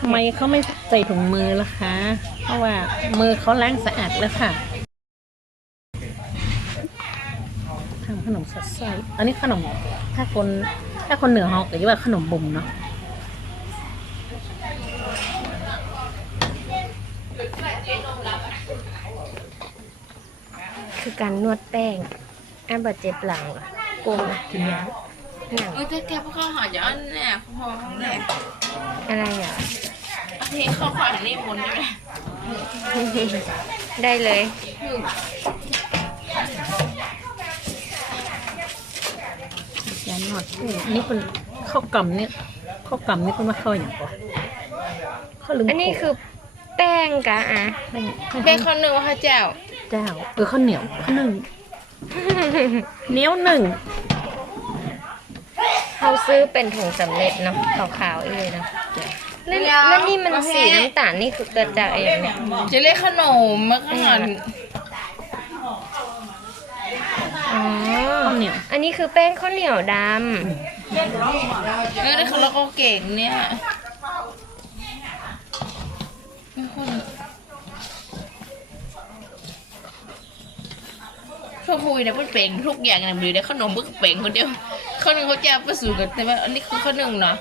ทำไมเขาไม่ใส่ถุงมือล่ะคะ เพราะว่ามือเขาล้างสะอาดแล้วค่ะทำขนมสัดไส้อันนี้ขนม ถ้าคน ถ้าคนเหนือเขาก็เรียกว่าขนมบุ่มเนาะคือการนวดแป้งแอันบาดเจ็บหลังอโกงกินยา หนังเออแต่แกพวกเขาหาจะอันเนี่ยพอของแหละอะไรอะ อันนี้เขาขวัญนี่บนใช่ไหมได้เลยยานวดเอ้ยอันนี้เป็นข้าวกล่ำเนี่ยข้าวกล่ำนี่เป็นว่าข้าวอย่างก่อนข้าวลืมอันนี้คือแป้งกะอะเป็นคนหนึ่งว่าเขาเจ้า เจ้าเออข้าวเหนียวข้าวหนึ่งเหนียวหนึ่ง เขาซื้อเป็นถุงสำเร็จเนาะขาวๆเองเนาะแล้วแล้วนี่มันสีน้ำตาลนี่คือเกิดจากอะไรเนี่ย จะเรียกขนมมาก่อนอ๋อข้าวเหนียว อันนี้คือแป้งข้าวเหนียวดเออแต่เขาเราก็เก่งเนี่ย ไม่คน เขาคุยเนี่ยมันเป่งทุกอย่างนะดูได้ขนมมึกเป่งคนเดียวคนหนึ่งเขาจะผสมกันแต่ว่าอันนี้คือข้อหนึ่งเนาะ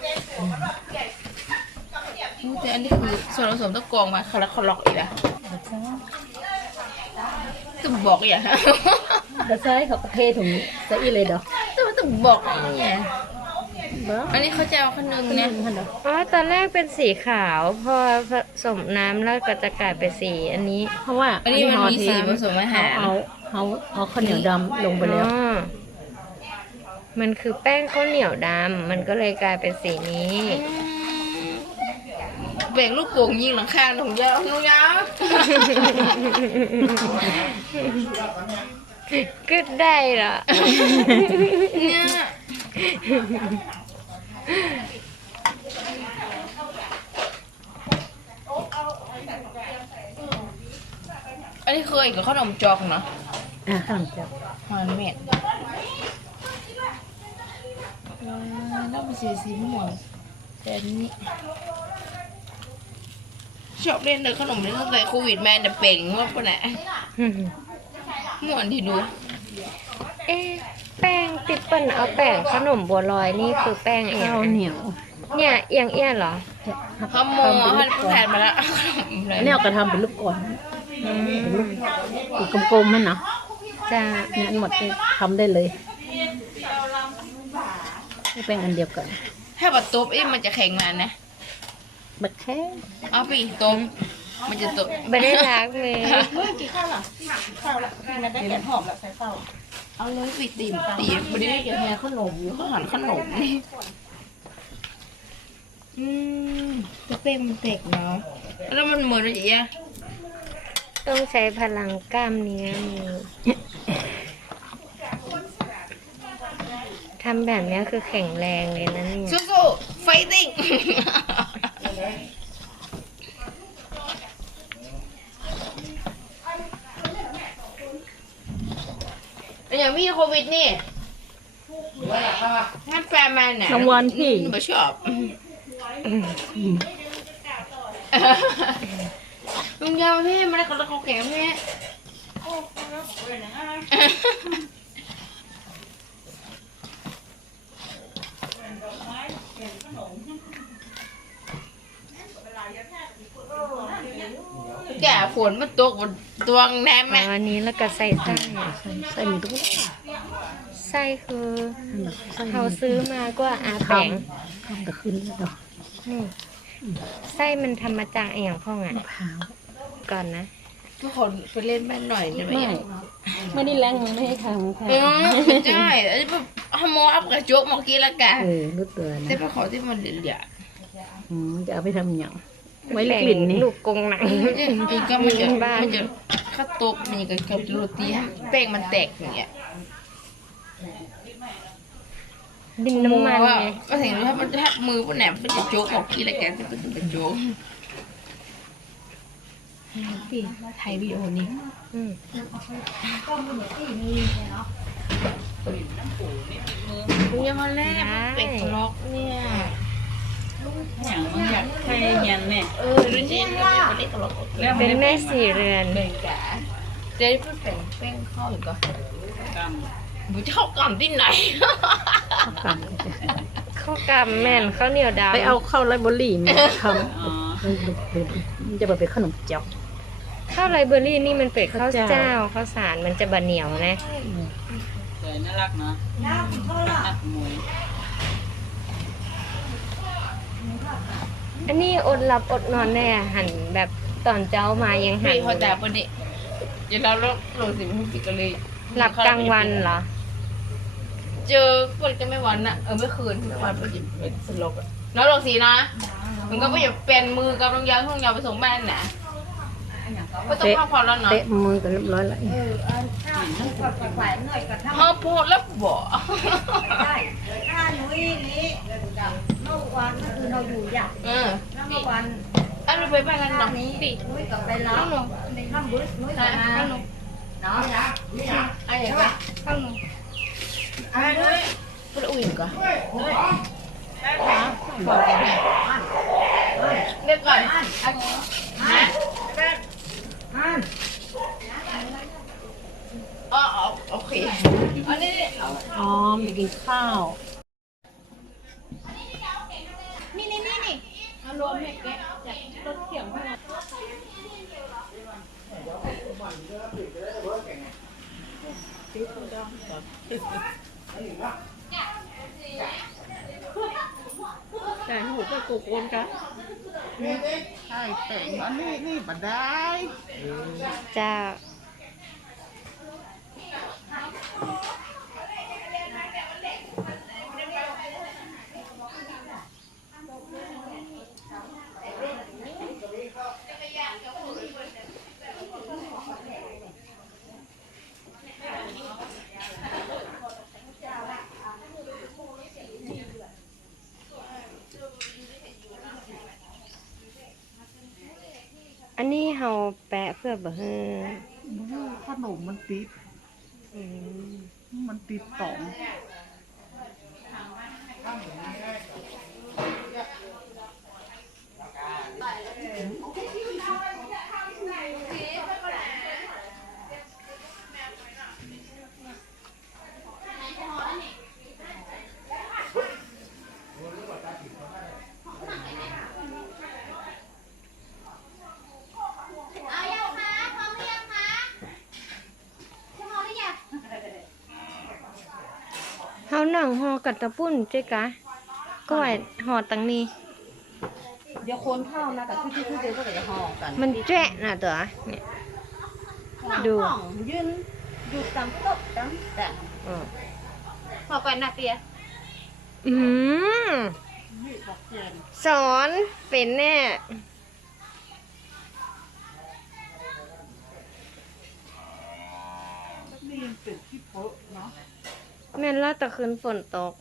แต่อันนี้คือส่วนผสมต้องกรองมาคาราคาล็อกอีกแล้วต้องบอกอย่างกระซ้ายเขาก็เทถุงใส่อีเลยเด้อแต่ว่าต้องบอกไอ้เนี่ยเบ้ออันนี้เขาจะเอาขนมข้าวเหนีเนี่ยวยมันเด้อำอ๋อตอนแรกเป็นสีขาว พอผสมน้ำแล้วก็จะกลายเป็นสีอันนี้ เพราะว่า อันนี้มันมีสีผสมอาหารเอาเอาเอาข้าวเหนียวดำลงไปแล้ว อ๋อมันคือแป้งข้าวเหนียวดำ มันก็เลยกลายเป็นสีนี้ แบ่งลูกโป่งยิงหลังคาหนุ่มยาวหนุ่มยาวก็ได้เหรอเนี่ยอันนี้เคยกับขนมจอกเนาะ อ่าข้าวเหนียวเจ้าฮอนเม็ดต้องเป็นสีสีม่วงแต่อันนี้ชอบเล่นเลยขนมนี้ตั้งแต่โควิดแม่แต่เป่งว่าปะเนี่ยม่วนที่ดู เอ๊ะแป้งติปเปิลเอาแป้งขนมบัวลอยนี่คือแป้งเองข้าวเหนียว เนี่ยเอียงเอี้ยเหรอขโมยเอาให้แผ่นมาแล้วเลยเนี่ยเอากระทำเป็นลูกก่อนเป็นลูกอีกกลมๆมันเนาะ จะเนี่ยหมดเลยทำได้เลยนี่เป็นอันเดียวกันถ้าบัดตุ๊บเอ้มันจะแข็งงานนะบักแค่เอาไปตุ๊บมันจะตุ๊บไม่ได้ล้างมือเอาเลยปิดตีมตีมบริเวณแม่ขนมอยู่เขาหันขนมนี่อืมจะเต็มนเต็กเนาะแล้วมันเหมือนอะไรอะ ต้องใช้พลังกล้ามเนื้อมือทำแบบเนี้ยคือแข็งแรงเลยนะเนี่ยสู้ๆไฟติ้งอย่างพี่โควิดนี่งั้นแฟนมันเนี่ยรางวัลพี่ไม่ชอบ ลุงยาวพี่มาแล้วก็ตะเขาแก่พี่แก่ฝนมันตกบนตวงแนมอ๋แม่ออันนี้แล้วก็ใส่ไส้ใส่มีทุกอย่างไส้คือใส่เขาซื้อมาก็อาทแป้งำทำแต่ขึ้นแล้วเนาะนี่ไส้มันทำมาจากอย่างพ่องอะ มะพร้าว ก่อนนะ ทุกคนไปเล่นแม่หน่อยได้ไหมไม่ ไม่ได้แรงมึงไม่ให้ทำค่ะเออไม่ได้อันนี้แบบฮโมอัพกระจกเมื่อกี้ละกันเออรู้ตัวแต่นะไปขอที่มันเหลืออืมจะเอาไปทำอย่างไว้ลูกกลิ่นนี่ลูกกงหนังๆคือก็มันจะบ้าน มันจะข้าวต้มมันจะกับโรตีฮะแป้งมันแตกอย่างเงี้ยดินน้ำมันว่าไง ก็เห็นว่ามันถ้ามือพวกแหนมมันจะโจกออกกี้ละกันจะเป็นเป็นโจก พี่ไทยวิดีโอนี้อืมคุณยังมาแรกเป็ดล็อกเนี่ยเงี้ยเนี่ยเออรุ่นนี้ก็เป็นคนเล็กตลกเป็นแม่สี่เรือนเลยกะเจ๊พูดเป็นแป้งข้าวอีกก็บุเจ้ากล่ำที่ไหนข้าวกำข้าวกำแม่นข้าวเหนียวดำไปเอาข้าวไรเบอรี่มาทำมันจะแบบเป็นขนมเจียว ข้าวไรเบอรี่นี่มันเป็นข้าวข้าวเจ้าเจ้าข้าวสารมันจะบะเหนียวนะสวยน่ารักเนาะน่ารักมวยอันนี้อดหลับอดนอนแน่หันแบบตอนเจ้ามายังหัพี่นพอจ่าประเดี๋ยวเดี๋ยวเราลงลงสิมันปิดกันเลยหลับกลางวันเหรอ เจอคนจะไม่วันน่ะเออไม่คืนไม่วันไปหยิบเป็นสลบอะแล้วลงสีนะมันก็ไปหยิบเป็นมือกับน้องยางห้องยาวไปส่งบ้านน่ะ ก็ต้องพักผ่อนแล้วเนาะเตะมือกันเรียบร้อยแล้วพอพูดแล้วบอกถ้าหนูนี่นี้เมื่อวานก็คือเราอยู่อย่างเออแล้วเมื่อวานอันนี้ไปบ้านกันเนาะนี้ปีหนุ้ยกับไปรับข้างหนูข้ามบุ้ยหนุ้ยกับมาข้างหนูเนาะอันนี้ไปข้างหนูอ่าหนุ้ยพูดอุ่นก่อนหนุ้ยบอกกันเดี๋ยวก่อนอันอ่านอ่านอ๋อโอเคอันนี้อ๋อไปกินข้าวนี่นี่นี่นี่อารมณ์เนี่ยแกจากรถเขียงมาแต่หูก็กูโกนกัน ใช่แต่งอันนี้นี่บันได เจ้า อันนี้เฮาแปะเพื่อ บ่เฮือขนมมันติดอืมมันติดต่อม หนังห่อกัดตะปุ้นเจ๊กะก้อยห่อตังนี้ เดี๋ยวคนเข้านะแต่ที่ที่ที่เดียวก็จะห่อกันมันแจ๊ะน่ะตัวเนี่ยดูห้องยืนอยู่ตามโต๊ะตามแต่อืมพอไปนาเตียอืมสอนเป็นแน่นี่ยังเป็นที่เปอะเนาะ แม่นแล้วแต่คืนฝนตก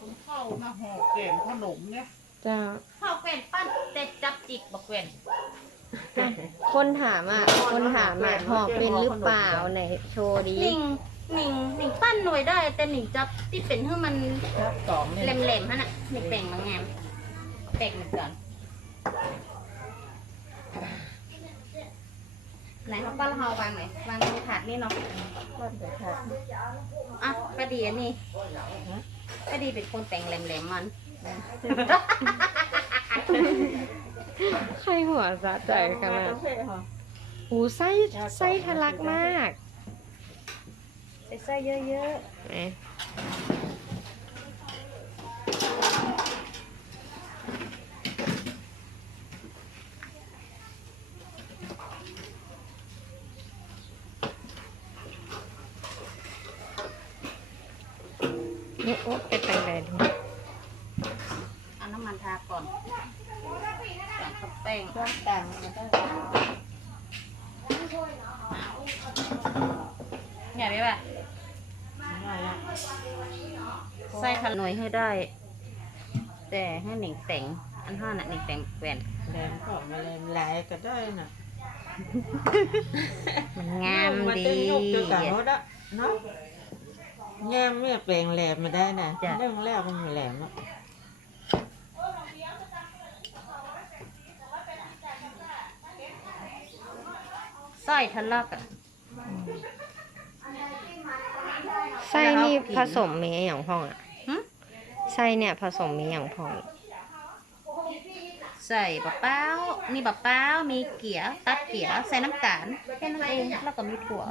ผมเข้ามาห่อแกงขนมเนี่ยเจ้าเข้าแกวนปั้นเต็ดจับจิกบอกแกวนคนถามอะ คนถามอะหอกเป็นหรือเปล่าไหนโชว์ดี หนิงหนิงหนิงปั้นหน่วยได้ แต่หนิงจับที่เป็นให้มันครับสองเนี่ยแหลมๆฮะน่ะหนิงแบ่งมางามแบ่งเหมือนกัน ไหนเขาปั้นเราวางไหนวางในถาดนี่เนาะปั้นแต่ค่ะอะป้าดีอันนี้ป้าดีเป็นคนแต่งแหลมๆมัน ใครหัวสะใจขนาดหูไส้ไส้ทะลักมาก ใส่ไส้เยอะแหมเนี่ย โอ๊ตไปแต่งแดดดูๆเอาน้ำมันทาก่อนจากกับแป้งเครื่องต่งมันได้ใหญ่ไหมป่ะใส่ขนวยให้ได้ แต่ให้หนิงแต่งอันห้าน่ะหนิงแต่งแหวนแรงก็มาแรงหลายก็ได้น่ะมันงามมันดีจะยกเจอกันรถอะเนาะ แง่ไม่แปลงแหลมมาได้นะจ้ะ เรื่องแรกมันแหลมอะสร้อยทะลักอะ ไส้นี่ผสมมีอย่างพองอะหึ ไส้เนี่ยผสมมีอย่างพอง ใส่บะเป้า มีบะเป้า มีเกี๊ยวตัดเกี๊ยว ใส่น้ำตาลแค่นั้นเองแล้วก็มีถั่ว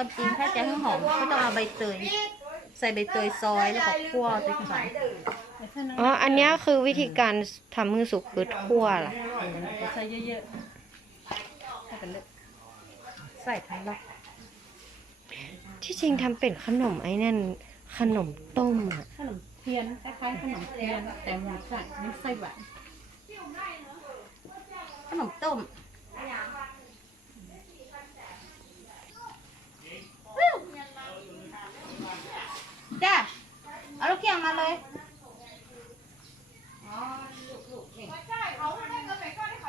ความจริงถ้าจะให้หอมก็ต้องเอาใบเตย ใส่ใบเตยซอยแล้วก็คั่วด้วยกันอ๋อ อันเนี้ยคือวิธีการทำมือสุกคือคั่วล่ะใส่เยอะใส่ทะลักที่จริงทำเป็นขนมไอ้นั่นขนมต้มอะๆขนมเทียนคล้ายๆขนมเทียนแต่หมูใส่นี่ไส้หวานขนมต้ม จ้าเอาลูกเขียงมาเลย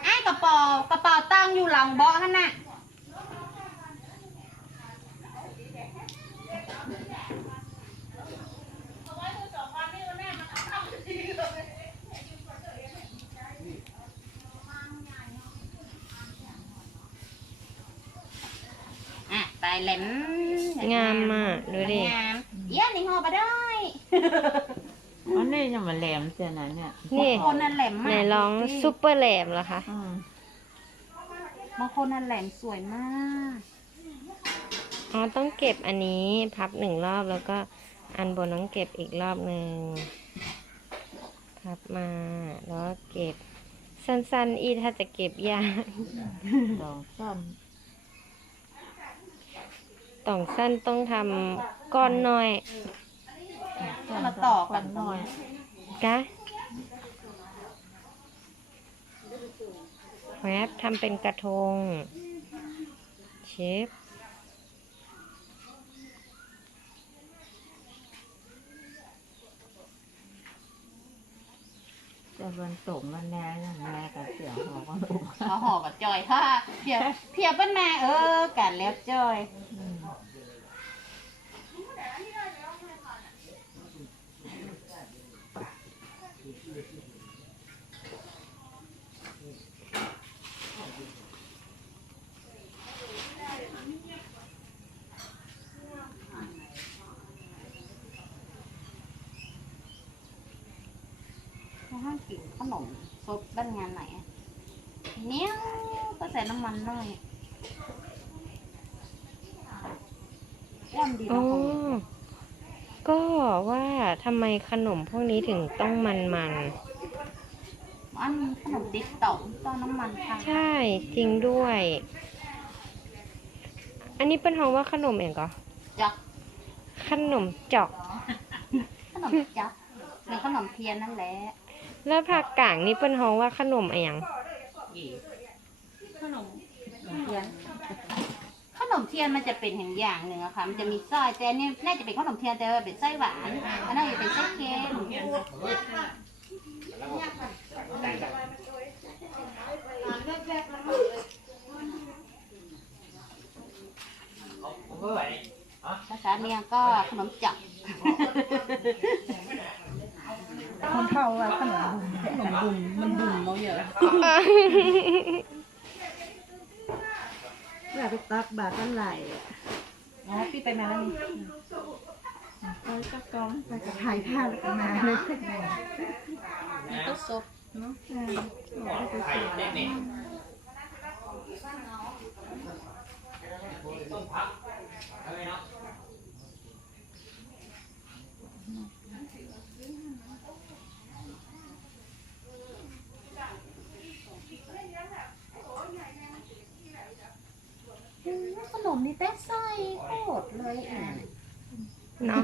ไอ้กระเป๋ากระเป๋าตั้งอยู่หลังเบาะฮะน่ะอะไปแหลม งามมากดูดิ งามเยี่ยนี่งอมาได้ อันนี้ยังมาแหลมเสียนะเนี่ยนี่ บางคนนั่นแหลมมากไหนลองซุปเปอร์แหลมเหรอคะ อืมบางคนนั่นแหลมสวยมาก อ๋อ ต้องเก็บอันนี้พับหนึ่งรอบแล้วก็อันบนต้องเก็บอีกรอบหนึ่งพับมาแล้วก็เก็บสั้นๆ อีถ้าจะเก็บยากดองซ้อนต้องสั้นต้องทำก้อนน้อย ถ้ามาต่อกันหน่อยกะแวบทำเป็นกระทง เชฟแต่บนตุ่มมันแน่นั่นแน่กับเสียงหอก็ถูกเอาห่อกับจอยค่ะเพียเพียเป็นแม่เออกันแล้วจอย เขาห้ามกินขนมซบบ้านงานไหนอะเนี้ยก็ใส่น้ำ มันหน่อยอ้วนดีอ๋นะอของก็ว่าทำไมขนมพวกนี้ถึงต้องมันมัน อันขนมติ๊กต่อมต้องน้ำมันค่ะๆใช่จริงด้วย อันนี้เป็นห้องว่าขนมเองก็จักขนมจอก ขนมจักหรือขนมเทียนนั่นแหละแล้วผักกางนี่เป็นห้องว่าขนมอะไรอย่างขนมเทียน ขนมเทียนมันจะเป็นอย่างอย่างหนึ่งอะค่ะ มันจะมีไส้แต่อันนี่น่าจะเป็นขนมเทียนแต่ว่าเป็นไส้หวานอันนั้นจะเป็นไส้เค็มภาษาเมียงก็ขนมจักคนเท่าว่าขนมบุญขนมบุญมันบุญเราเยอะอยากไปตักบาตรกันไหลอ๋อพี่ไปมาแล้วนี่ไปจักกองไปกับถ่ายภาพแล้วก็มาเลยก็ซบเนาะไปสวย ขนมนี่แต่ไส้โคตรเลยอะ เนาะ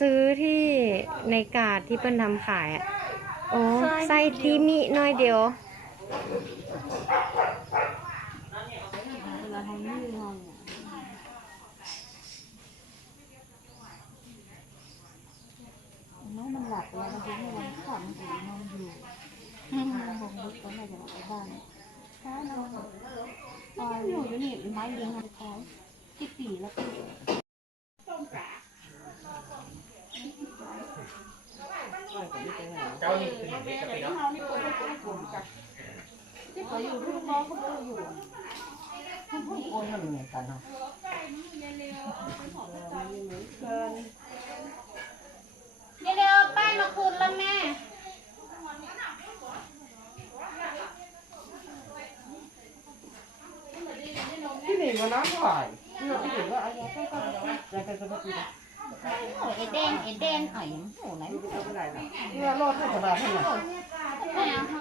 ซื้อที่ในกาดที่เป็นทำขายอะโอ้ไส้ตีมิน้อยเดียวนี่นอนน้องมันหลับแล้วมันจะไม่วันขับมันจะนอนอยู่บอกบุกตอนไหนจะมาไปบ้านช้านอนอ๋ออยู่นี่ไม้เลี้ยงมันแท้ที่ปีแล้วก็ เจ้านี่คืออย่างนี้จะไปเนาะที่เขาอยู่ลูกน้องก็ไม่อยู่โอนมันเหมือนกันเนาะเดี๋ยวเดี๋ยวป้ายมาคืนแล้วแม่ที่นี่มันน้ำถ่ายที่เราที่ถึงว่าอะไรก็ก็จะจะจะมาตีโอ้ย ไอ้แดงไอ้แดงไอ้โหไหนนี่ว่ารอดให้กระดายให้หน่อยแม่